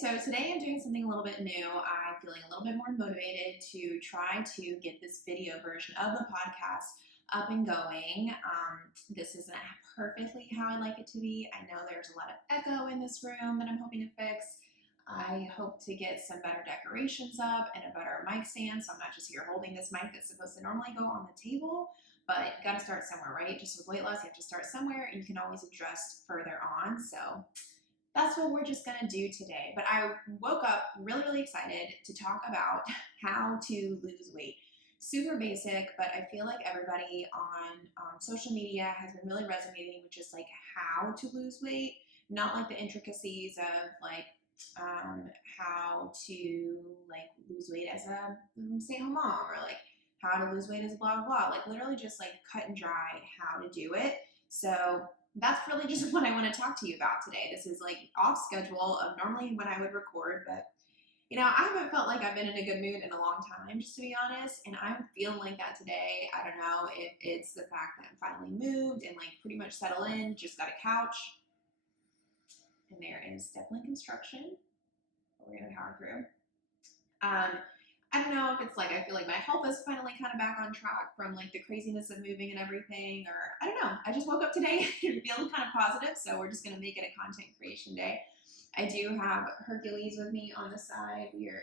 so today I'm doing something a little bit new. I'm feeling a little bit more motivated to try to get this video version of the podcast up and going. This isn't perfectly how I like it to be. I know there's a lot of echo in this room that I'm hoping to fix. I hope to get some better decorations up and a better mic stand, so I'm not just here holding this mic that's supposed to normally go on the table, but you gotta start somewhere, right? Just with weight loss, you have to start somewhere, and you can always adjust further on. So that's what we're just gonna do today. But I woke up really excited to talk about how to lose weight. Super basic, but I feel like everybody on social media has been really resonating with just like how to lose weight, not like the intricacies of like how to like lose weight as a stay-at-home mom, or like how to lose weight as blah blah. Like literally just like cut and dry how to do it. So that's really just what I want to talk to you about today. This is like off schedule of normally when I would record, but you know, I haven't felt like I've been in a good mood in a long time, just to be honest, and I'm feeling like that today. I don't know if it's the fact that I'm finally moved and like pretty much settled in, just got a couch, and there is definitely construction, but we're gonna power through. I don't know if it's like I feel like my health is finally kind of back on track from like the craziness of moving and everything, or I don't know. I just woke up today feeling kind of positive, so we're just gonna make it a content creation day. I do have Hercules with me on the side. We are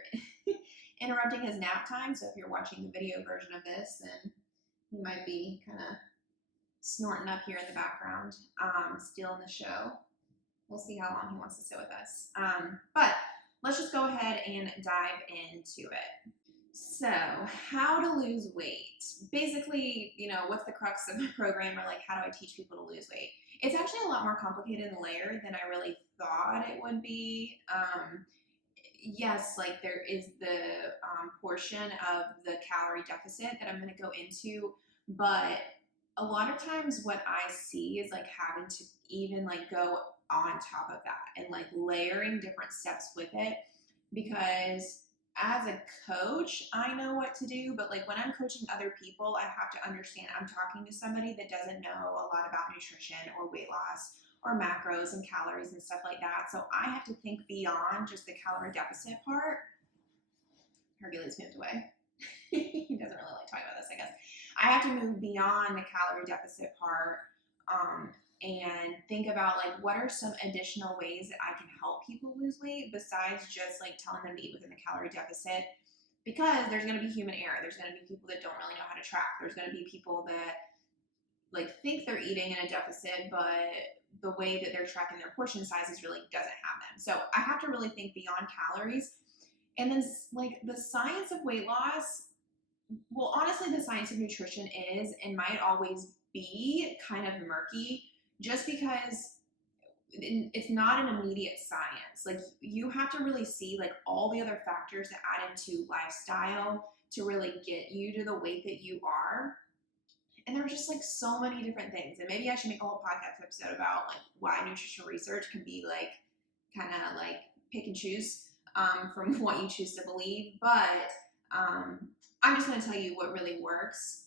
interrupting his nap time, so if you're watching the video version of this, then he might be kind of snorting up here in the background, stealing the show. We'll see how long he wants to sit with us. But let's just go ahead and dive into it. So, how to lose weight. Basically, you know, what's the crux of my program, or like how do I teach people to lose weight? It's actually a lot more complicated and layered than I really thought it would be. Yes, like there is the portion of the calorie deficit that I'm going to go into, but a lot of times what I see is like having to even like go on top of that and like layering different steps with it, because as a coach, I know what to do, but like when I'm coaching other people, I have to understand I'm talking to somebody that doesn't know a lot about nutrition or weight loss or macros and calories and stuff like that. So I have to think beyond just the calorie deficit part. Hercules moved away. He doesn't really like talking about this, I guess. I have to move beyond the calorie deficit part and think about like what are some additional ways that I can help people lose weight besides just like telling them to eat within the calorie deficit, because there's going to be human error. There's going to be people that don't really know how to track. There's going to be people that like think they're eating in a deficit, but the way that they're tracking their portion sizes really doesn't have them. So I have to really think beyond calories. And then like the science of weight loss, well, honestly, the science of nutrition is and might always be kind of murky, just because it's not an immediate science. Like you have to really see like all the other factors that add into lifestyle to really get you to the weight that you are. And there's just like so many different things. And maybe I should make a whole podcast episode about like why nutritional research can be like kind of like pick and choose from what you choose to believe. But I'm just going to tell you what really works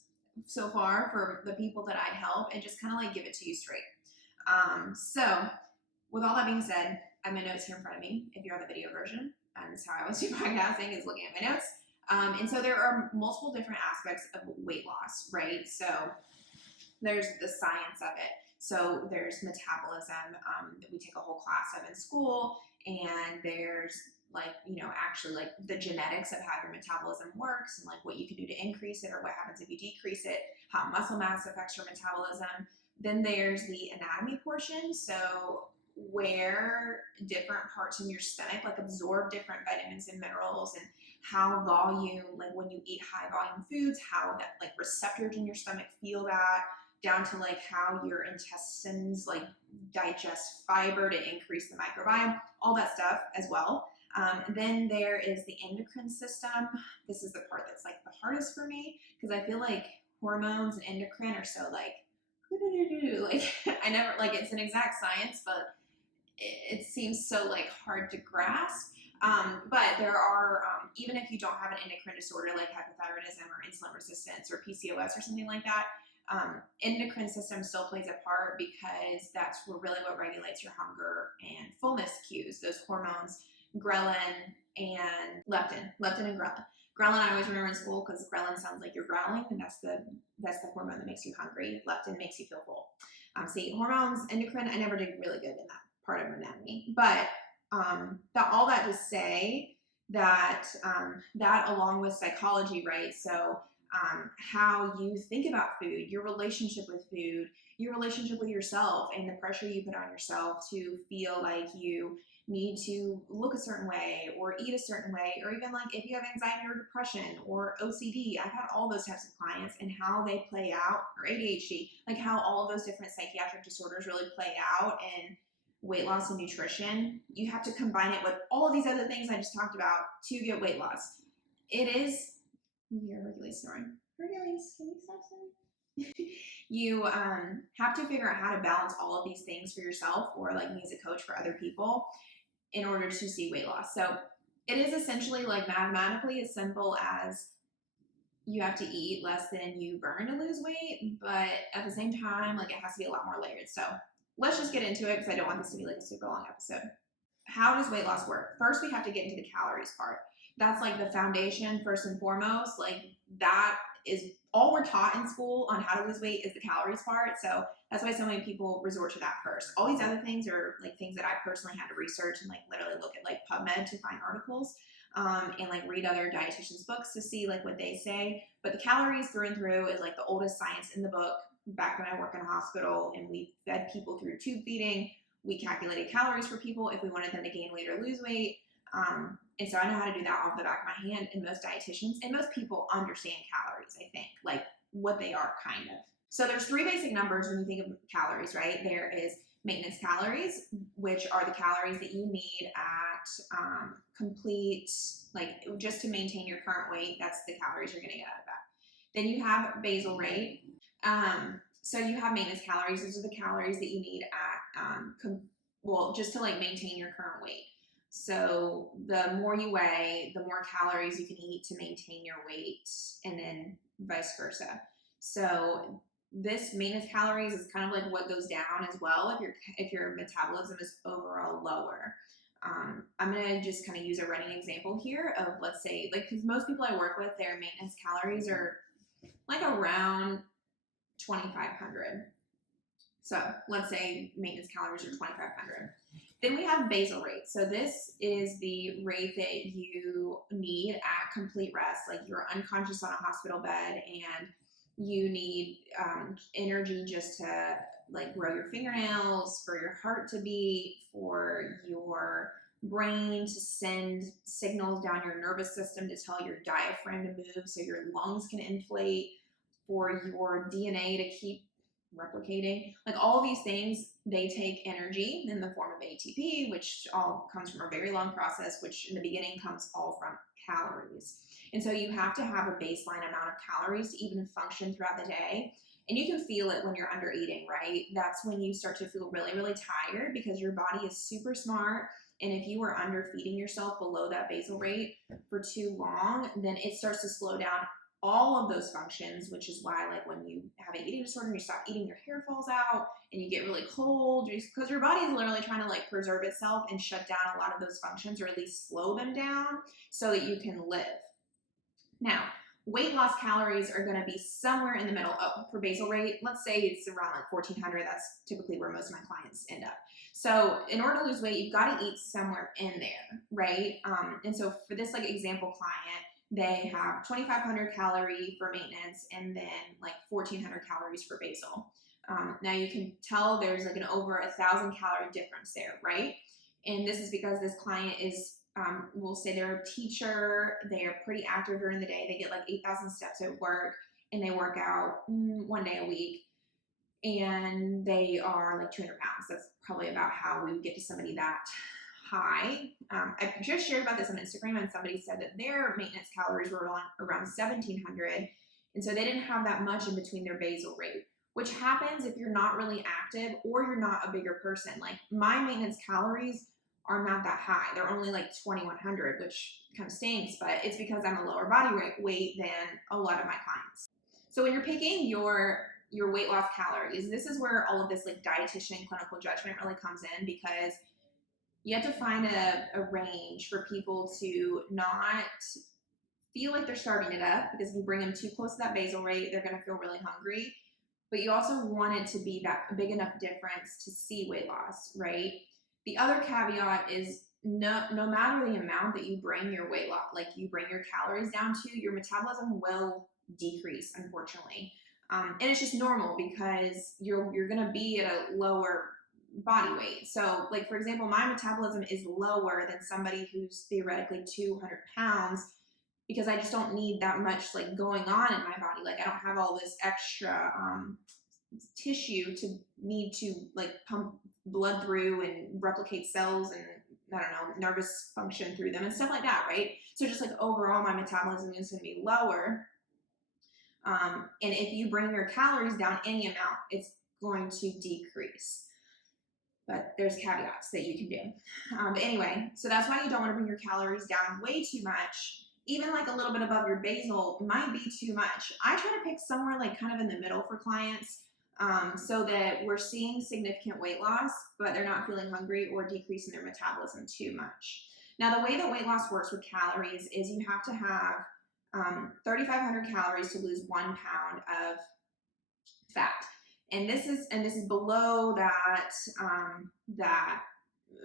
so far for the people that I help, and just kind of like give it to you straight. So with all that being said, I have my notes here in front of me. If you're on the video version, and this is how I always do podcasting, is looking at my notes. And so there are multiple different aspects of weight loss, right? So there's the science of it. So there's metabolism that we take a whole class of in school, and there's like, you know, actually like the genetics of how your metabolism works and like what you can do to increase it or what happens if you decrease it, how muscle mass affects your metabolism. Then there's the anatomy portion. So where different parts in your stomach like absorb different vitamins and minerals, and how volume, like when you eat high volume foods, how that like receptors in your stomach feel that, down to like how your intestines like digest fiber to increase the microbiome, all that stuff as well. Then there is the endocrine system. This is the part that's like the hardest for me, because I feel like hormones and endocrine are so like I never like, it's an exact science, but it seems so like hard to grasp. But there are, even if you don't have an endocrine disorder like hypothyroidism or insulin resistance or PCOS or something like that, endocrine system still plays a part, because that's really what regulates your hunger and fullness cues. Those hormones ghrelin and leptin and ghrelin. Ghrelin I always remember in school because ghrelin sounds like you're growling, and that's the hormone that makes you hungry. Leptin makes you feel full. See, hormones, endocrine, I never did really good in that part of anatomy, but all that to say that that along with psychology, right? So how you think about food, your relationship with food, your relationship with yourself, and the pressure you put on yourself to feel like you need to look a certain way or eat a certain way, or even like if you have anxiety or depression or OCD. I've had all those types of clients and how they play out, or ADHD, like how all of those different psychiatric disorders really play out in weight loss and nutrition. You have to combine it with all of these other things I just talked about to get weight loss. It is, you hear Hercules snoring. Hercules, can you stop snoring? You have to figure out how to balance all of these things for yourself, or like me as a coach for other people, in order to see weight loss. So it is essentially like mathematically as simple as you have to eat less than you burn to lose weight, but at the same time, like it has to be a lot more layered. So let's just get into it because I don't want this to be like a super long episode. How does weight loss work? First, we have to get into the calories part. That's like the foundation first and foremost. Like that is all we're taught in school on how to lose weight is the calories part. So that's why so many people resort to that first. All these other things are like things that I personally had to research and like literally look at like PubMed to find articles and like read other dietitians' books to see like what they say. But the calories through and through is like the oldest science in the book. Back when I worked in a hospital and we fed people through tube feeding, we calculated calories for people if we wanted them to gain weight or lose weight. And so I know how to do that off the back of my hand, and most dietitians and most people understand calories, I think, like what they are kind of. So there's three basic numbers when you think of calories, right? There is maintenance calories, which are the calories that you need at complete, like just to maintain your current weight. That's the calories you're going to get out of that. Then you have basal rate. So you have maintenance calories. Those are the calories that you need at, just to like maintain your current weight. So the more you weigh, the more calories you can eat to maintain your weight, and then vice versa. So this maintenance calories is kind of like what goes down as well if your metabolism is overall lower. I'm gonna just kind of use a running example here of, let's say, like, because most people I work with, their maintenance calories are like around 2,500. So let's say maintenance calories are 2,500. Then we have basal rate. So this is the rate that you need at complete rest, like you're unconscious on a hospital bed and you need energy just to like grow your fingernails, for your heart to beat, for your brain to send signals down your nervous system to tell your diaphragm to move so your lungs can inflate, for your DNA to keep replicating. Like all these things, they take energy in the form of ATP, which all comes from a very long process, which in the beginning comes all from calories. And so you have to have a baseline amount of calories to even function throughout the day. And you can feel it when you're under eating, right? That's when you start to feel really, really tired because your body is super smart. And if you are under feeding yourself below that basal rate for too long, then it starts to slow down all of those functions, which is why, like, when you have an eating disorder and you stop eating, your hair falls out and you get really cold, because your body is literally trying to like preserve itself and shut down a lot of those functions, or at least slow them down so that you can live. Now, weight loss calories are going to be somewhere in the middle. For basal rate, let's say it's around like 1,400. That's typically where most of my clients end up. So in order to lose weight, you've got to eat somewhere in there, right? And so for this like example client, they have 2,500 calorie for maintenance and then like 1,400 calories for basal. Now you can tell there's like an over 1,000 calorie difference there, right? And this is because this client is, we'll say they're a teacher, they're pretty active during the day, they get like 8,000 steps at work, and they work out 1 day a week, and they are like 200 pounds. That's probably about how we would get to somebody that high. I just shared about this on Instagram, and somebody said that their maintenance calories were around 1,700, and so they didn't have that much in between their basal rate, which happens if you're not really active or you're not a bigger person. Like my maintenance calories are not that high. They're only like 2,100, which kind of stinks, but it's because I'm a lower body weight than a lot of my clients. So when you're picking your weight loss calories, this is where all of this like dietitian clinical judgment really comes in, because You have to find a range for people to not feel like they're starving it up, because if you bring them too close to that basal rate, they're going to feel really hungry. But you also want it to be that big enough difference to see weight loss, right? The other caveat is no matter the amount that you bring your weight loss, like you bring your calories down to, your metabolism will decrease, unfortunately. And it's just normal because you're going to be at a lower body weight. So, like for example, my metabolism is lower than somebody who's theoretically 200 pounds, because I just don't need that much like going on in my body. Like I don't have all this extra tissue to need to like pump blood through and replicate cells and I don't know, nervous function through them and stuff like that, right? So just like overall, my metabolism is going to be lower. And if you bring your calories down any amount, it's going to decrease. But there's caveats that you can do. But anyway, so that's why you don't want to bring your calories down way too much. Even like a little bit above your basal might be too much. I try to pick somewhere like kind of in the middle for clients, so that we're seeing significant weight loss, but they're not feeling hungry or decreasing their metabolism too much. Now, the way that weight loss works with calories is you have to have 3,500 calories to lose 1 pound of fat. And this is below that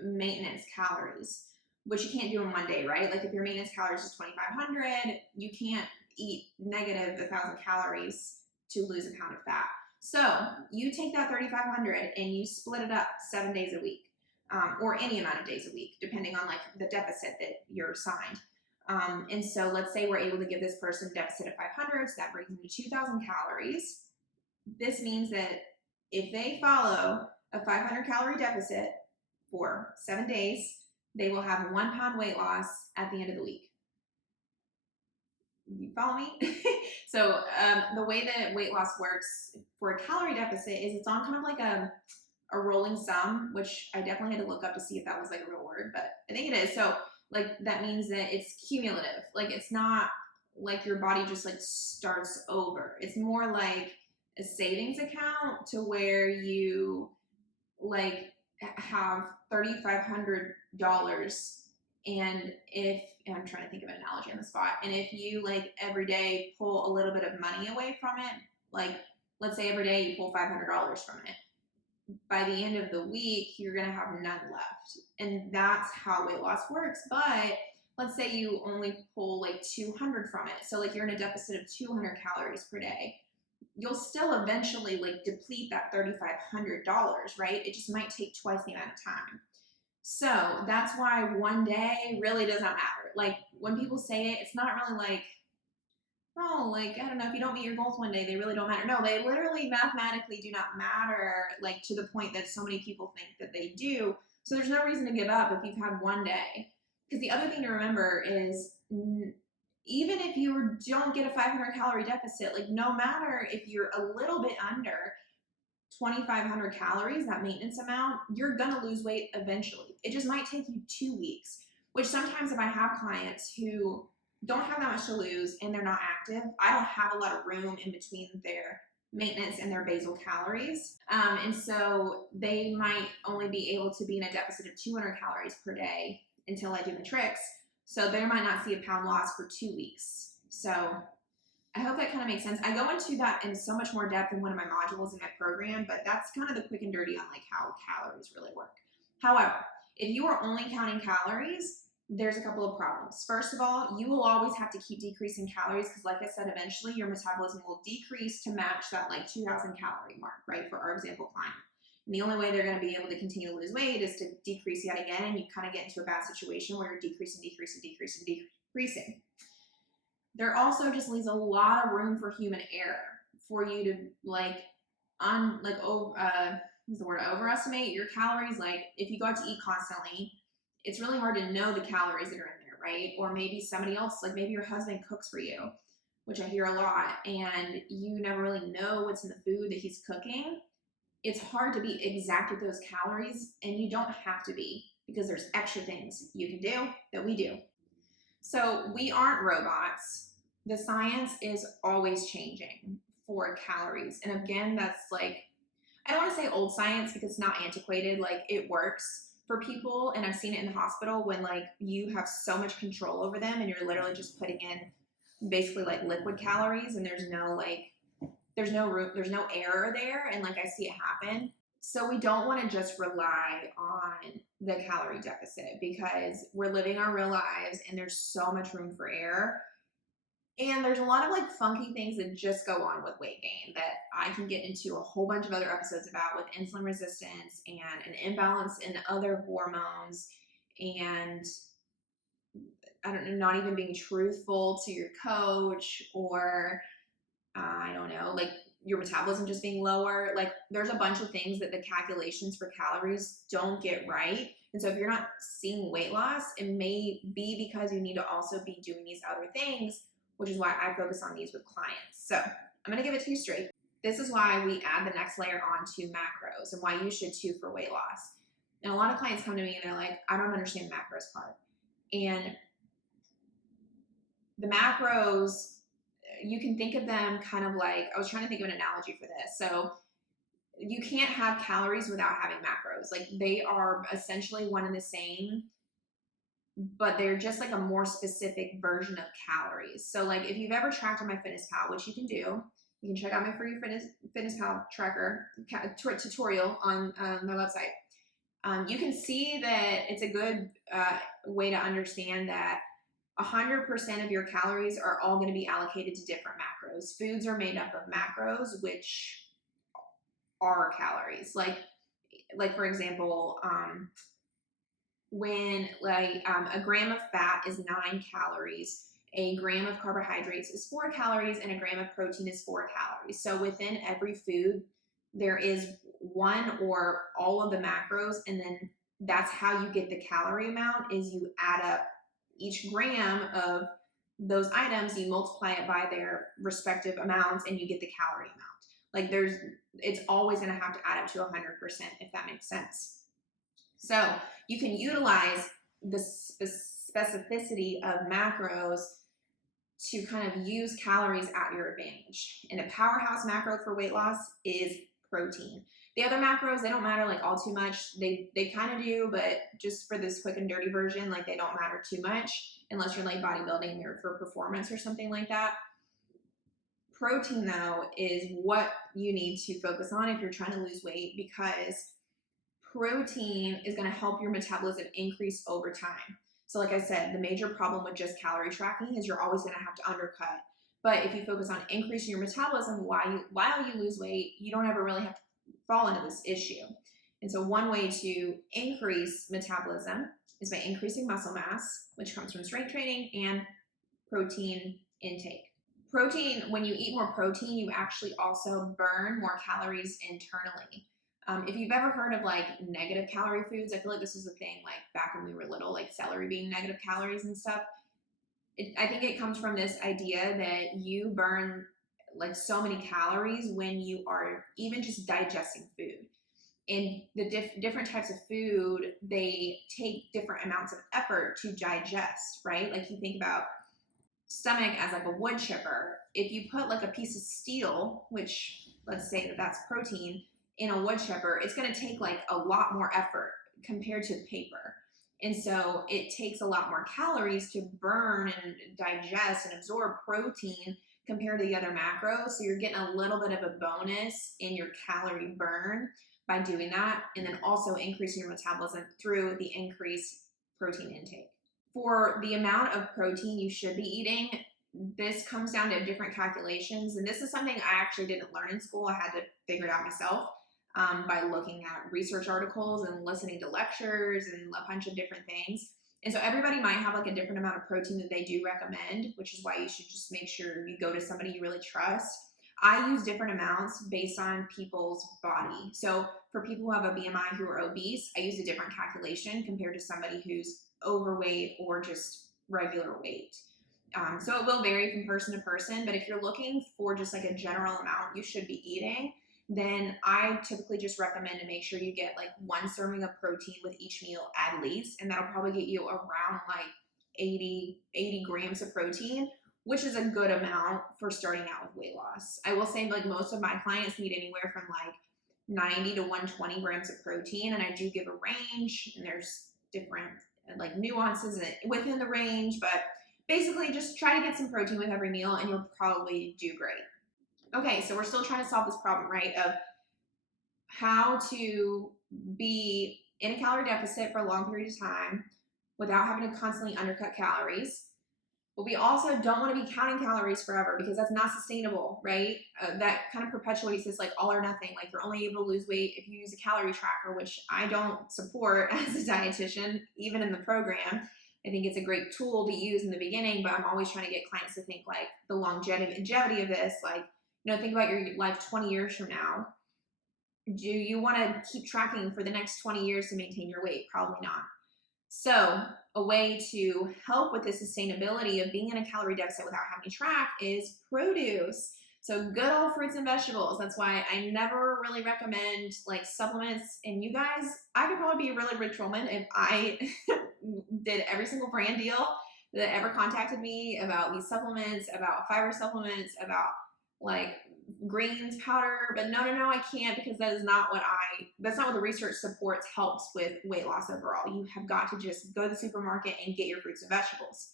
maintenance calories, which you can't do in one day, right? Like if your maintenance calories is 2,500, you can't eat negative 1,000 calories to lose a pound of fat. So you take that 3,500 and you split it up 7 days a week, or any amount of days a week, depending on like the deficit that you're assigned. And so let's say we're able to give this person a deficit of 500, so that brings them to 2,000 calories. This means that if they follow a 500 calorie deficit for 7 days, they will have 1 pound weight loss at the end of the week. You follow me? So the way that weight loss works for a calorie deficit is it's on kind of like a rolling sum, which I definitely had to look up to see if that was like a real word, but I think it is. So like that means that it's cumulative. Like it's not like your body just like starts over. It's more like a savings account to where you like have $3,500, and if and I'm trying to think of an analogy on the spot, and if you like every day pull a little bit of money away from it, like let's say every day you pull $500 from it, by the end of the week you're going to have none left. And that's how weight loss works. But let's say you only pull like 200 from it, so like you're in a deficit of 200 calories per day, you'll still eventually like deplete that $3,500, right? It just might take twice the amount of time. So that's why one day really does not matter. Like when people say it, it's not really like, oh, like, I don't know, if you don't meet your goals one day, they really don't matter. No, they literally mathematically do not matter, like to the point that so many people think that they do. So there's no reason to give up if you've had one day. Because the other thing to remember is even if you don't get a 500 calorie deficit, like no matter if you're a little bit under 2,500 calories, that maintenance amount, you're gonna lose weight eventually. It just might take you 2 weeks, which sometimes if I have clients who don't have that much to lose and they're not active, I don't have a lot of room in between their maintenance and their basal calories. And so they might only be able to be in a deficit of 200 calories per day until I do the tricks. So they might not see a pound loss for 2 weeks. So I hope that kind of makes sense. I go into that in so much more depth in one of my modules in my program, but that's kind of the quick and dirty on like how calories really work. However, if you are only counting calories, there's a couple of problems. First of all, you will always have to keep decreasing calories because like I said, eventually your metabolism will decrease to match that like 2,000 calorie mark, right? For our example client. And the only way they're going to be able to continue to lose weight is to decrease yet again, and you kind of get into a bad situation where you're decreasing. There also just leaves a lot of room for human error for you to overestimate your calories. Like if you go out to eat constantly, it's really hard to know the calories that are in there, right? Or maybe somebody else, like maybe your husband cooks for you, which I hear a lot, and you never really know what's in the food that he's cooking. It's hard to be exact with those calories, and you don't have to be, because there's extra things you can do that we do. So we aren't robots. The science is always changing for calories. And again, that's like, I don't want to say old science because it's not antiquated, like it works. for people, and I've seen it in the hospital, when like you have so much control over them and you're literally just putting in basically like liquid calories, and there's no room, there's no error there, and like I see it happen. So we don't want to just rely on the calorie deficit, because we're living our real lives and there's so much room for error. And there's a lot of like funky things that just go on with weight gain that I can get into a whole bunch of other episodes about, with insulin resistance and an imbalance in other hormones, and I don't know, not even being truthful to your coach, or I don't know, like your metabolism just being lower. Like there's a bunch of things that the calculations for calories don't get right. And so if you're not seeing weight loss, it may be because you need to also be doing these other things, which is why I focus on these with clients. So I'm going to give it to you straight. This is why we add the next layer onto macros, and why you should too for weight loss. And a lot of clients come to me and they're like, I don't understand the macros part. And the macros, you can think of them kind of like, I was trying to think of an analogy for this. So you can't have calories without having macros. Like they are essentially one and the same, but they're just like a more specific version of calories. So like if you've ever tracked on MyFitnessPal, which you can do, you can check out my free FitnessPal tracker tutorial on my website. You can see that it's a good way to understand that 100% of your calories are all going to be allocated to different macros. Foods are made up of macros, which are calories. Like for example, when a gram of fat is 9 calories, a gram of carbohydrates is 4 calories, and a gram of protein is 4 calories. So within every food, there is one or all of the macros, and then that's how you get the calorie amount, is you add up each gram of those items, you multiply it by their respective amounts, and you get the calorie amount. Like it's always going to have to add up to 100%, if that makes sense. So you can utilize the specificity of macros to kind of use calories at your advantage. And a powerhouse macro for weight loss is protein. The other macros, they don't matter like all too much. They kind of do, but just for this quick and dirty version, like they don't matter too much unless you're like bodybuilding or for performance or something like that. Protein though is what you need to focus on if you're trying to lose weight, because protein is going to help your metabolism increase over time. So like I said, the major problem with just calorie tracking is you're always going to have to undercut. But if you focus on increasing your metabolism while you lose weight, you don't ever really have to fall into this issue. And so one way to increase metabolism is by increasing muscle mass, which comes from strength training, and protein intake. Protein, when you eat more protein, you actually also burn more calories internally. If you've ever heard of like negative calorie foods, I feel like this was a thing like back when we were little, like celery being negative calories and stuff. I think it comes from this idea that you burn like so many calories when you are even just digesting food. And the different types of food, they take different amounts of effort to digest, right? Like you think about stomach as like a wood chipper. If you put like a piece of steel, which let's say that that's protein, in a wood chipper, it's going to take like a lot more effort compared to paper. And so it takes a lot more calories to burn and digest and absorb protein compared to the other macros. So you're getting a little bit of a bonus in your calorie burn by doing that, and then also increasing your metabolism through the increased protein intake. For the amount of protein you should be eating, this comes down to different calculations, and this is something I actually didn't learn in school. I had to figure it out myself by looking at research articles and listening to lectures and a bunch of different things. And so everybody might have like a different amount of protein that they do recommend, which is why you should just make sure you go to somebody you really trust. I use different amounts based on people's body. So for people who have a BMI who are obese, I use a different calculation compared to somebody who's overweight or just regular weight. So it will vary from person to person, but if you're looking for just like a general amount you should be eating, then I typically just recommend to make sure you get like 1 serving of protein with each meal at least, and that'll probably get you around like 80 grams of protein, which is a good amount for starting out with weight loss. I will say like most of my clients need anywhere from like 90 to 120 grams of protein, and I do give a range, and there's different like nuances within the range, but basically just try to get some protein with every meal and you'll probably do great. Okay, so we're still trying to solve this problem, right, of how to be in a calorie deficit for a long period of time without having to constantly undercut calories. But we also don't want to be counting calories forever because that's not sustainable, right? That kind of perpetuates this like all or nothing. Like you're only able to lose weight if you use a calorie tracker, which I don't support as a dietitian, even in the program. I think it's a great tool to use in the beginning, but I'm always trying to get clients to think like the longevity of this. Like, think about your life 20 years from now. Do you want to keep tracking for the next 20 years to maintain your weight? Probably not. So a way to help with the sustainability of being in a calorie deficit without having to track is produce. So good old fruits and vegetables. That's why I never really recommend like supplements. And you guys, I could probably be a really rich woman if I did every single brand deal that ever contacted me about these supplements, about fiber supplements, about like greens powder, but no, I can't, because that's not what the research supports helps with weight loss overall. You have got to just go to the supermarket and get your fruits and vegetables.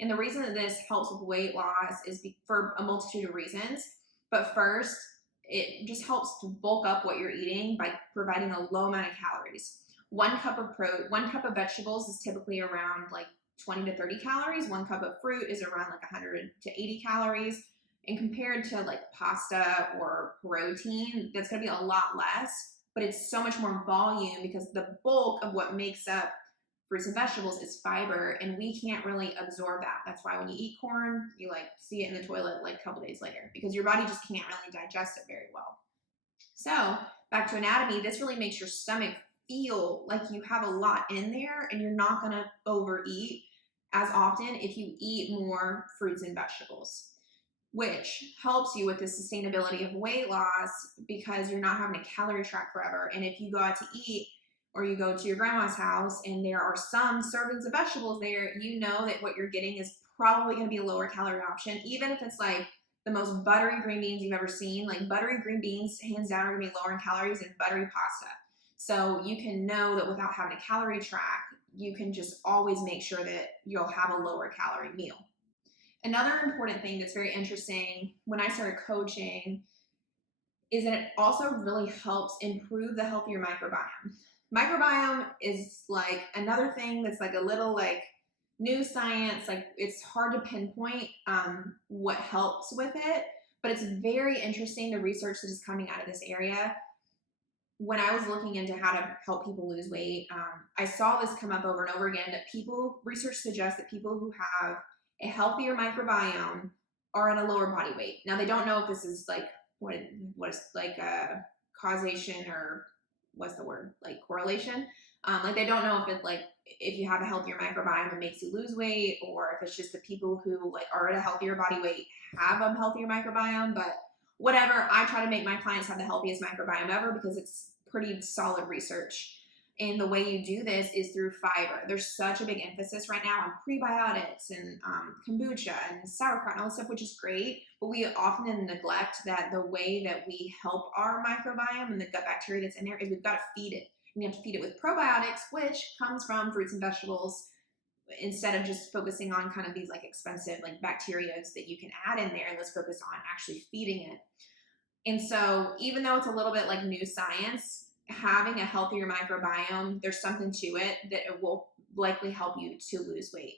And the reason that this helps with weight loss is for a multitude of reasons. But first, it just helps to bulk up what you're eating by providing a low amount of calories. One cup of vegetables is typically around like 20 to 30 calories. One cup of fruit is around like 100 to 80 calories. And compared to like pasta or protein, that's going to be a lot less, but it's so much more volume because the bulk of what makes up fruits and vegetables is fiber, and we can't really absorb that. That's why when you eat corn, you like see it in the toilet like a couple days later because your body just can't really digest it very well. So back to anatomy, this really makes your stomach feel like you have a lot in there and you're not going to overeat as often if you eat more fruits and vegetables, which helps you with the sustainability of weight loss because you're not having a calorie track forever. And if you go out to eat or you go to your grandma's house and there are some servings of vegetables there, you know that what you're getting is probably going to be a lower calorie option, even if it's like the most buttery green beans you've ever seen. Like buttery green beans, hands down, are going to be lower in calories than buttery pasta. So you can know that without having a calorie track, you can just always make sure that you'll have a lower calorie meal. Another important thing that's very interesting when I started coaching is that it also really helps improve the healthier microbiome. Microbiome is like another thing that's like a little like new science. Like it's hard to pinpoint what helps with it, but it's very interesting, the research that is coming out of this area. When I was looking into how to help people lose weight, I saw this come up over and over again, that research suggests that people who have a healthier microbiome are at a lower body weight. Now they don't know if this is like what is like a causation or what's the word, like correlation. Like they don't know if it's like if you have a healthier microbiome it makes you lose weight, or if it's just the people who like are at a healthier body weight have a healthier microbiome. But whatever, I try to make my clients have the healthiest microbiome ever because it's pretty solid research. And the way you do this is through fiber. There's such a big emphasis right now on prebiotics and kombucha and sauerkraut and all this stuff, which is great. But we often neglect that the way that we help our microbiome and the gut bacteria that's in there is we've got to feed it. And you have to feed it with probiotics, which comes from fruits and vegetables, instead of just focusing on kind of these like expensive like bacterias that you can add in there. Let's focus on actually feeding it. And so even though it's a little bit like new science, having a healthier microbiome, there's something to it that it will likely help you to lose weight.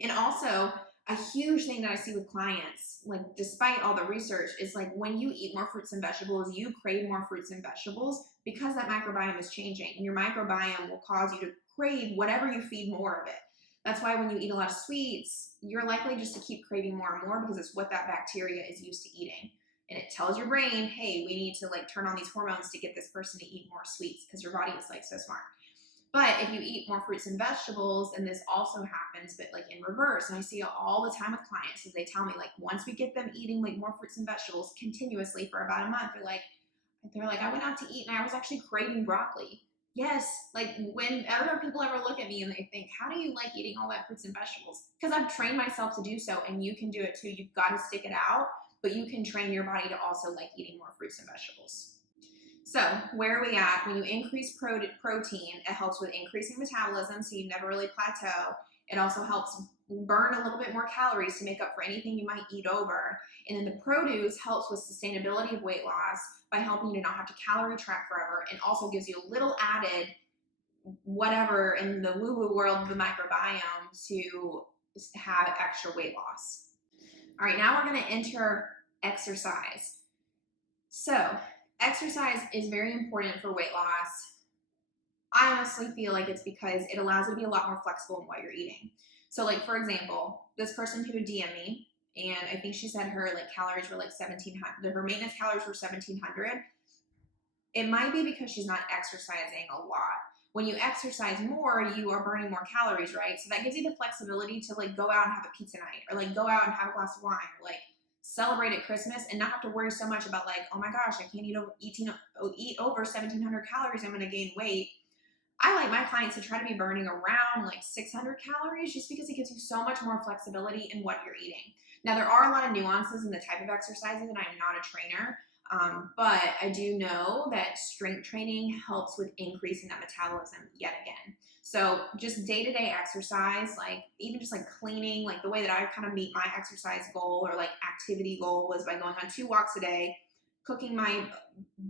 And also a huge thing that I see with clients, like despite all the research, is like when you eat more fruits and vegetables, you crave more fruits and vegetables because that microbiome is changing, and your microbiome will cause you to crave whatever you feed more of it. That's why when you eat a lot of sweets, you're likely just to keep craving more and more because it's what that bacteria is used to eating. And it tells your brain, hey, we need to like turn on these hormones to get this person to eat more sweets because your body is like so smart. But if you eat more fruits and vegetables, and this also happens, but like in reverse, and I see it all the time with clients, is they tell me like once we get them eating like more fruits and vegetables continuously for about a month, they're like, I went out to eat and I was actually craving broccoli. Yes, like whenever people ever look at me and they think, how do you like eating all that fruits and vegetables? Because I've trained myself to do so, and you can do it too. You've got to stick it out, but you can train your body to also like eating more fruits and vegetables. So where are we at? When you increase protein, it helps with increasing metabolism, so you never really plateau. It also helps burn a little bit more calories to make up for anything you might eat over. And then the produce helps with sustainability of weight loss by helping you to not have to calorie track forever, and also gives you a little added whatever in the woo-woo world of the microbiome to have extra weight loss. All right, now we're going to enter exercise. So exercise is very important for weight loss. I honestly feel like it's because it allows you to be a lot more flexible in what you're eating. So like, for example, this person who DM'd me, and I think she said her like calories were like 1,700, her maintenance calories were 1,700. It might be because she's not exercising a lot. When you exercise more, you are burning more calories, right? So that gives you the flexibility to like go out and have a pizza night, or like go out and have a glass of wine, or like celebrate at Christmas and not have to worry so much about like, oh my gosh, I can't eat over 1,700 calories, I'm gonna gain weight. I like my clients to try to be burning around like 600 calories, just because it gives you so much more flexibility in what you're eating. Now, there are a lot of nuances in the type of exercises, and I'm not a trainer, but I do know that strength training helps with increasing that metabolism yet again. So just day-to-day exercise, like even just like cleaning, like the way that I kind of meet my exercise goal or like activity goal is by going on 2 walks a day, cooking my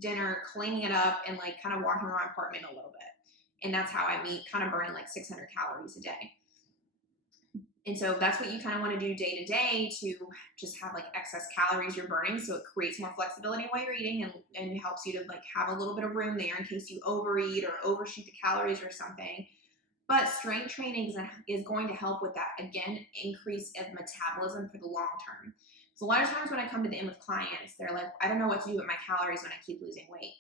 dinner, cleaning it up, and like kind of walking around my apartment a little bit. And that's how I meet, kind of burning like 600 calories a day. And so that's what you kind of want to do day to day to just have like excess calories you're burning. So it creates more flexibility in what you're eating, and helps you to like have a little bit of room there in case you overeat or overshoot the calories or something. But strength training is going to help with that. Again, increase of metabolism for the long term. So a lot of times when I come to the end with clients, they're like, I don't know what to do with my calories when I keep losing weight.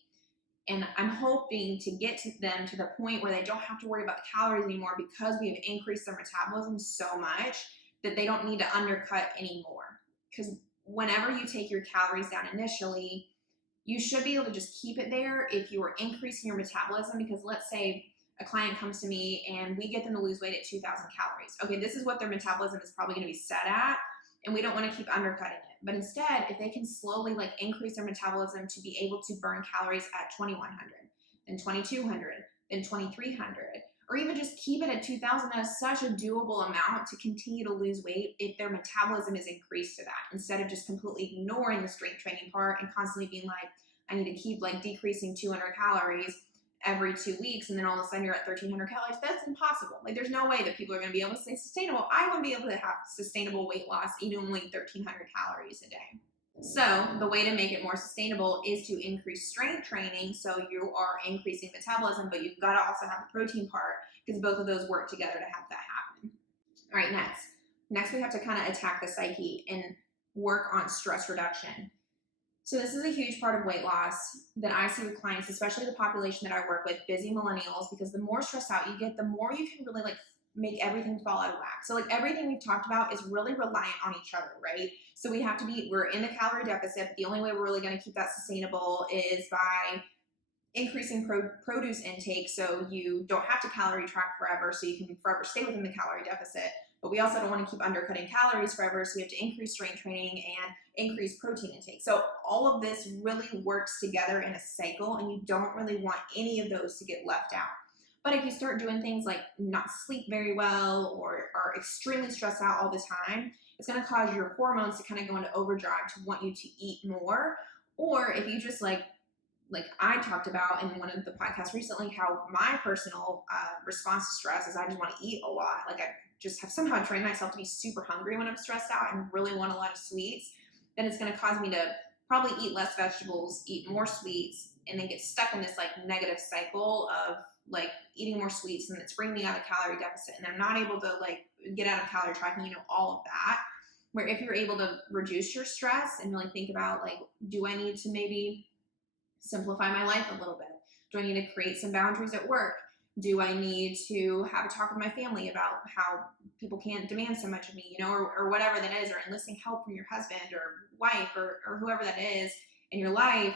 And I'm hoping to get to them to the point where they don't have to worry about the calories anymore, because we have increased their metabolism so much that they don't need to undercut anymore. Because whenever you take your calories down initially, you should be able to just keep it there if you are increasing your metabolism. Because let's say a client comes to me and we get them to lose weight at 2,000 calories. Okay, this is what their metabolism is probably going to be set at, and we don't want to keep undercutting it. But instead, if they can slowly like increase their metabolism to be able to burn calories at 2,100, then 2,200, then 2,300, or even just keep it at 2,000, that's such a doable amount to continue to lose weight if their metabolism is increased to that, instead of just completely ignoring the strength training part and constantly being like, I need to keep like decreasing 200 calories every 2 weeks, and then all of a sudden you're at 1,300 calories. That's impossible. Like, there's no way that people are going to be able to stay sustainable. I wouldn't be able to have sustainable weight loss eating only 1,300 calories a day. So the way to make it more sustainable is to increase strength training, so you are increasing metabolism, but you've got to also have the protein part, because both of those work together to have that happen. All right, next we have to kind of attack the psyche and work on stress reduction. So this is a huge part of weight loss that I see with clients, especially the population that I work with, busy millennials, because the more stressed out you get, the more you can really like make everything fall out of whack. So like everything we've talked about is really reliant on each other, right? So we're in the calorie deficit, but the only way we're really going to keep that sustainable is by increasing produce intake, so you don't have to calorie track forever, so you can forever stay within the calorie deficit. But we also don't want to keep undercutting calories forever, so we have to increase strength training and increase protein intake. So all of this really works together in a cycle, and you don't really want any of those to get left out. But if you start doing things like not sleep very well or are extremely stressed out all the time, it's going to cause your hormones to kind of go into overdrive to want you to eat more. Or if you just like I talked about in one of the podcasts recently, how my personal response to stress is I just want to eat a lot. Like I just have somehow trained myself to be super hungry when I'm stressed out and really want a lot of sweets. Then it's going to cause me to probably eat less vegetables, eat more sweets, and then get stuck in this like negative cycle of like eating more sweets, and it's bringing me out of calorie deficit, and I'm not able to like get out of calorie tracking, all of that. Where if you're able to reduce your stress and really think about like, do I need to maybe simplify my life a little bit? Do I need to create some boundaries at work? Do I need to have a talk with my family about how people can't demand so much of me, or whatever that is, or enlisting help from your husband or wife or whoever that is in your life?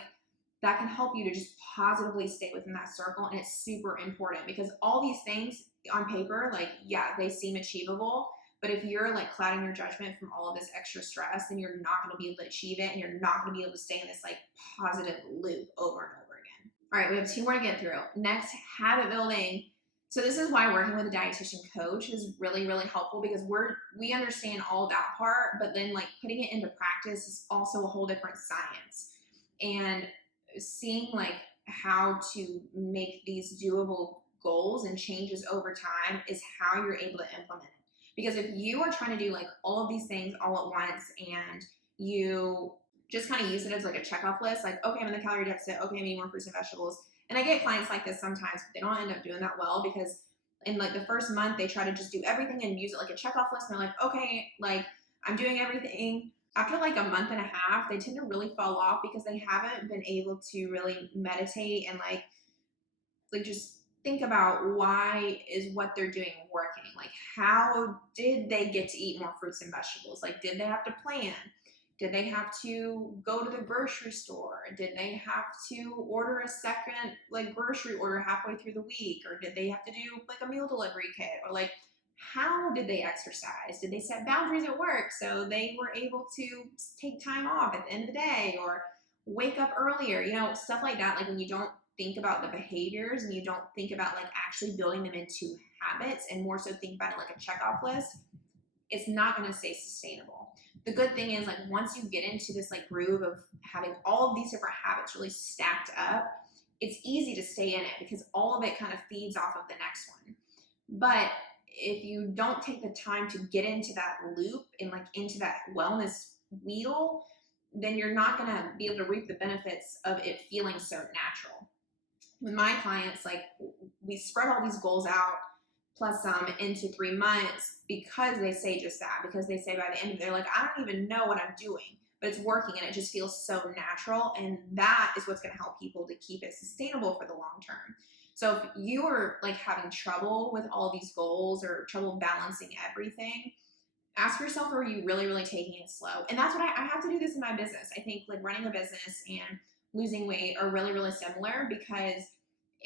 That can help you to just positively stay within that circle. And it's super important, because all these things on paper, like, yeah, they seem achievable, but if you're like clouding your judgment from all of this extra stress, then you're not going to be able to achieve it, and you're not going to be able to stay in this like positive loop over and over again. All right, we have 2 more to get through. Next, habit building. So this is why working with a dietitian coach is really, really helpful, because we understand all that part, but then like putting it into practice is also a whole different science. And seeing like how to make these doable goals and changes over time is how you're able to implement it. Because if you are trying to do like all of these things all at once and you just kind of use it as like a checkoff list, like, okay, I'm in the calorie deficit, okay, I'm eating more fruits and vegetables. And I get clients like this sometimes, but they don't end up doing that well, because in like the first month they try to just do everything and use it like a checkoff list, and they're like, okay, like I'm doing everything. After like a month and a half, they tend to really fall off because they haven't been able to really meditate and like just think about why is what they're doing working. Like, how did they get to eat more fruits and vegetables? Like, did they have to plan? Did they have to go to the grocery store? Did they have to order a second like grocery order halfway through the week? Or did they have to do like a meal delivery kit? Or like, how did they exercise? Did they set boundaries at work so they were able to take time off at the end of the day, or wake up earlier? You know, stuff like that. Like when you don't think about the behaviors and you don't think about like actually building them into habits, and more so think about it like a checkoff list, it's not going to stay sustainable. The good thing is, like, once you get into this like groove of having all of these different habits really stacked up, it's easy to stay in it because all of it kind of feeds off of the next one. But if you don't take the time to get into that loop and like into that wellness wheel, then you're not going to be able to reap the benefits of it feeling so natural. With my clients, like, we spread all these goals out plus some into 3 months, because they say just that, because they say by the end of it, they're like, I don't even know what I'm doing, but it's working and it just feels so natural. And that is what's going to help people to keep it sustainable for the long term. So if you are like having trouble with all these goals or trouble balancing everything, ask yourself, are you really, really taking it slow? And that's what I have to do this in my business. I think like running a business and losing weight are really, really similar, because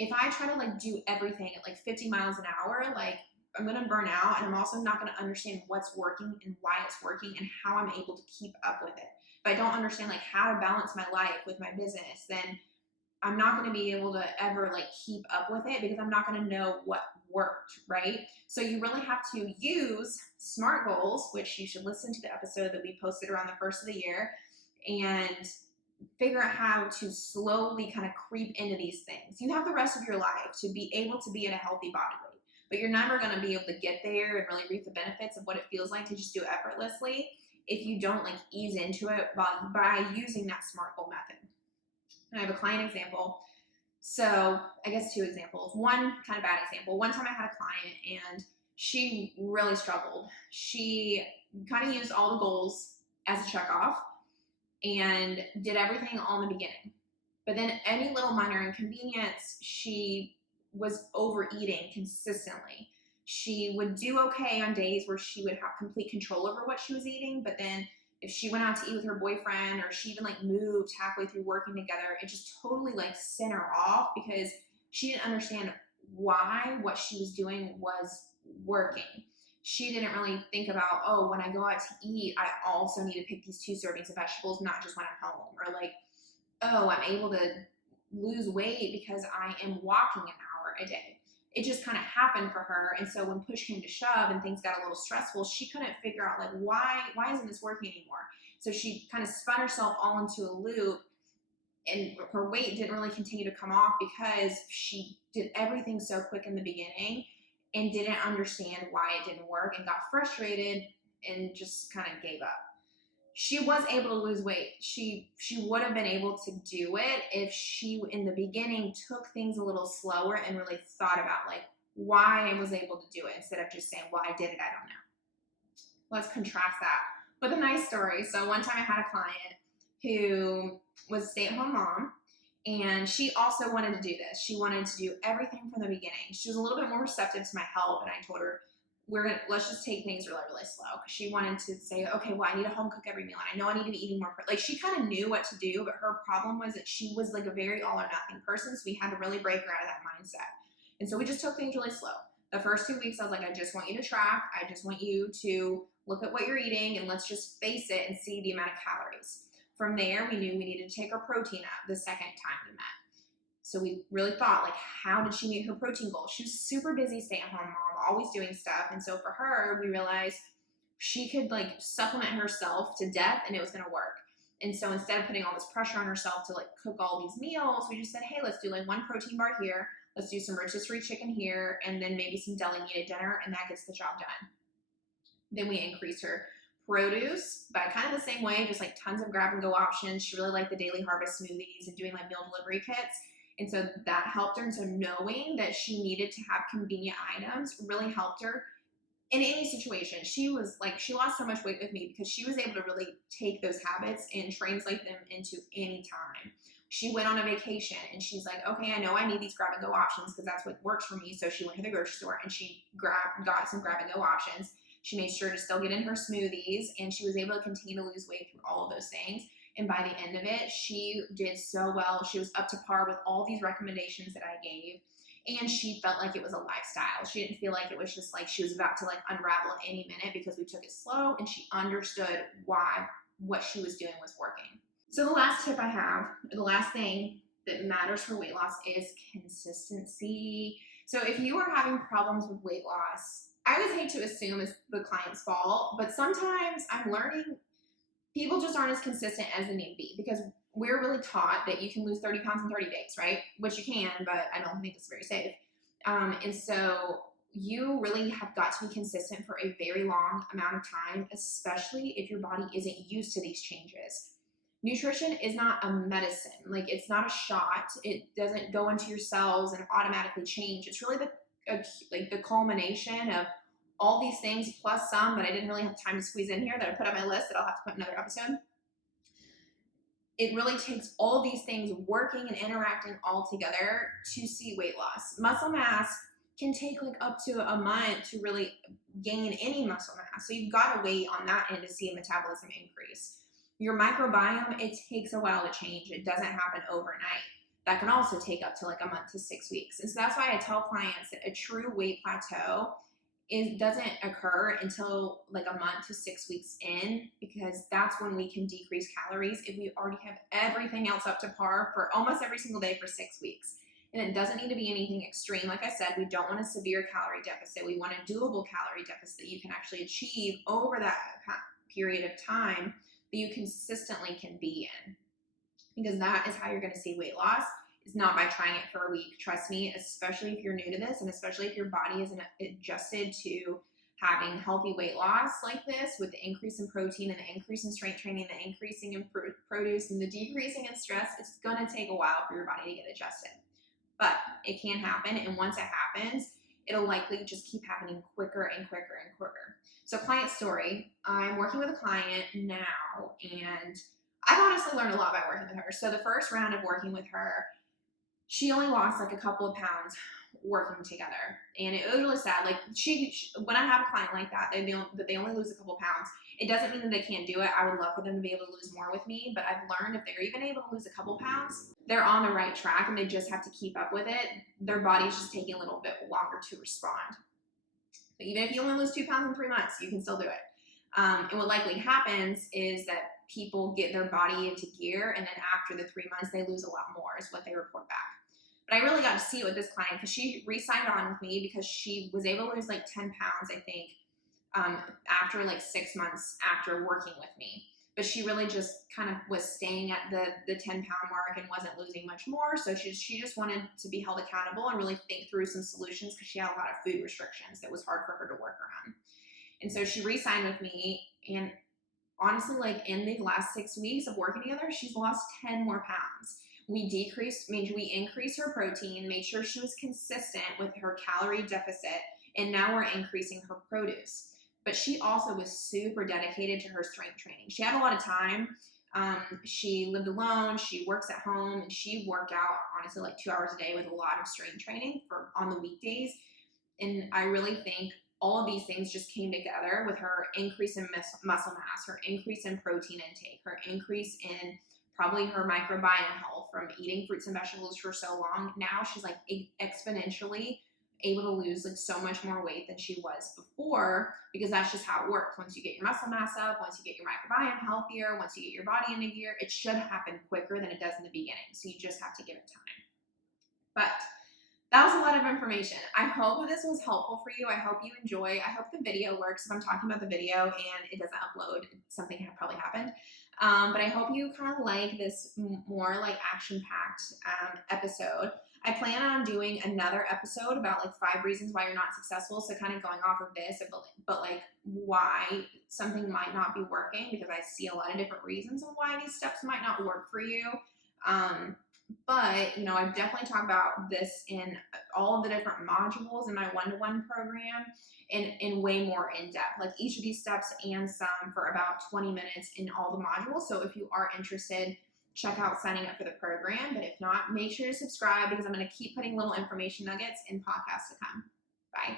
if I try to like do everything at like 50 miles an hour, like I'm going to burn out, and I'm also not going to understand what's working and why it's working and how I'm able to keep up with it. If I don't understand like how to balance my life with my business, then I'm not going to be able to ever like keep up with it, because I'm not going to know what worked, right? So you really have to use SMART goals, which you should listen to the episode that we posted around the first of the year, and figure out how to slowly kind of creep into these things. You have the rest of your life to be able to be at a healthy body weight, but you're never going to be able to get there and really reap the benefits of what it feels like to just do it effortlessly if you don't like ease into it by using that SMART goal method. And I have a client example. So I guess 2 examples. One kind of bad example. One time I had a client and she really struggled. She kind of used all the goals as a checkoff and did everything all in the beginning. But then any little minor inconvenience, she was overeating consistently. She would do okay on days where she would have complete control over what she was eating, but then if she went out to eat with her boyfriend, or she even like moved halfway through working together, it just totally like sent her off, because she didn't understand why what she was doing was working. She didn't really think about, oh, when I go out to eat, I also need to pick these 2 servings of vegetables, not just when I'm home. Or like, oh, I'm able to lose weight because I am walking an hour a day. It just kind of happened for her. And so when push came to shove and things got a little stressful, she couldn't figure out like, why isn't this working anymore? So she kind of spun herself all into a loop, and her weight didn't really continue to come off because she did everything so quick in the beginning and didn't understand why it didn't work, and got frustrated and just kind of gave up. She was able to lose weight. She would have been able to do it if she, in the beginning, took things a little slower and really thought about like why I was able to do it, instead of just saying, well, I did it, I don't know. Let's contrast that with a nice story. So one time I had a client who was a stay-at-home mom, and she also wanted to do this. She wanted to do everything from the beginning. She was a little bit more receptive to my help, and I told her, let's just take things really, really slow. Because she wanted to say, okay, well, I need to home cook every meal, and I know I need to be eating more. Like, she kind of knew what to do, but her problem was that she was like a very all or nothing person, so we had to really break her out of that mindset. And so we just took things really slow. The first 2 weeks, I was like, I just want you to track. I just want you to look at what you're eating, and let's just face it and see the amount of calories. From there, we knew we needed to take our protein up the second time we met. So we really thought, like, how did she meet her protein goal? She was super busy stay-at-home mom, always doing stuff. And so for her, we realized she could like supplement herself to death and it was going to work. And so instead of putting all this pressure on herself to like cook all these meals, we just said, hey, let's do like one protein bar here. Let's do some rotisserie chicken here, and then maybe some deli meat at dinner, and that gets the job done. Then we increased her produce by kind of the same way, just like tons of grab and go options. She really liked the daily harvest smoothies and doing like meal delivery kits. And so that helped her. And so knowing that she needed to have convenient items really helped her in any situation. She lost so much weight with me because she was able to really take those habits and translate them into any time. She went on a vacation and she's like, okay, I know I need these grab and go options because that's what works for me. So she went to the grocery store and she got some grab and go options. She made sure to still get in her smoothies, and she was able to continue to lose weight through all of those things. And by the end of it, she did so well. She was up to par with all these recommendations that I gave. And she felt like it was a lifestyle. She didn't feel like it was just like she was about to like unravel at any minute, because we took it slow and she understood why what she was doing was working. So the last tip I have, the last thing that matters for weight loss, is consistency. So if you are having problems with weight loss, I always hate to assume it's the client's fault, but sometimes I'm learning people just aren't as consistent as they need to be, because we're really taught that you can lose 30 pounds in 30 days, right? Which you can, but I don't think it's very safe. And so you really have got to be consistent for a very long amount of time, especially if your body isn't used to these changes. Nutrition is not a medicine. Like, it's not a shot. It doesn't go into your cells and automatically change. It's really the culmination of all these things plus some that I didn't really have time to squeeze in here that I put on my list that I'll have to put in another episode. It really takes all these things working and interacting all together to see weight loss. Muscle mass can take like up to a month to really gain any muscle mass. So you've got to wait on that end to see a metabolism increase. Your microbiome, it takes a while to change. It doesn't happen overnight. That can also take up to like a month to 6 weeks. And so that's why I tell clients that a true weight plateau doesn't occur until like a month to 6 weeks in, because that's when we can decrease calories if we already have everything else up to par for almost every single day for 6 weeks. And it doesn't need to be anything extreme. Like I said, we don't want a severe calorie deficit. We want a doable calorie deficit that you can actually achieve over that period of time that you consistently can be in, because that is how you're going to see weight loss. It's not by trying it for a week. Trust me, especially if you're new to this, and especially if your body isn't adjusted to having healthy weight loss like this, with the increase in protein and the increase in strength training, the increasing in produce and the decreasing in stress. It's going to take a while for your body to get adjusted, but it can happen. And once it happens, it'll likely just keep happening quicker and quicker and quicker. So client story, I'm working with a client now, and I've honestly learned a lot by working with her. So the first round of working with her, she only lost like a couple of pounds working together. And it was really sad. Like she when I have a client like that, they only lose a couple of pounds, it doesn't mean that they can't do it. I would love for them to be able to lose more with me, but I've learned if they're even able to lose a couple of pounds, they're on the right track, and they just have to keep up with it. Their body's just taking a little bit longer to respond. But even if you only lose 2 pounds in 3 months, you can still do it. And what likely happens is that people get their body into gear, and then after the 3 months, they lose a lot more is what they report back. But I really got to see it with this client, because she re-signed on with me because she was able to lose like 10 pounds, I think, after like 6 months after working with me. But she really just kind of was staying at the 10-pound mark and wasn't losing much more. So she just wanted to be held accountable and really think through some solutions, because she had a lot of food restrictions that was hard for her to work around. And so she re-signed with me, and honestly, like in the last 6 weeks of working together, she's lost 10 more pounds. We increased her protein, made sure she was consistent with her calorie deficit, and now we're increasing her produce. But she also was super dedicated to her strength training. She had a lot of time. She lived alone, she works at home, and she worked out honestly like 2 hours a day with a lot of strength training on the weekdays. And I really think all of these things just came together with her increase in muscle mass, her increase in protein intake, her increase in probably her microbiome health from eating fruits and vegetables for so long. Now she's like exponentially able to lose like so much more weight than she was before, because that's just how it works. Once you get your muscle mass up, once you get your microbiome healthier, once you get your body into gear, it should happen quicker than it does in the beginning. So you just have to give it time. But that was a lot of information. I hope this was helpful for you. I hope you enjoy. I hope the video works. If I'm talking about the video and it doesn't upload, something probably happened. But I hope you kind of like this more like action-packed episode. I plan on doing another episode about like 5 reasons why you're not successful. So kind of going off of this, but like why something might not be working, because I see a lot of different reasons on why these steps might not work for you. But, you know, I definitely talk about this in all of the different modules in my one-to-one program in way more in depth, like each of these steps and some for about 20 minutes in all the modules. So if you are interested, check out signing up for the program. But if not, make sure to subscribe, because I'm going to keep putting little information nuggets in podcasts to come. Bye.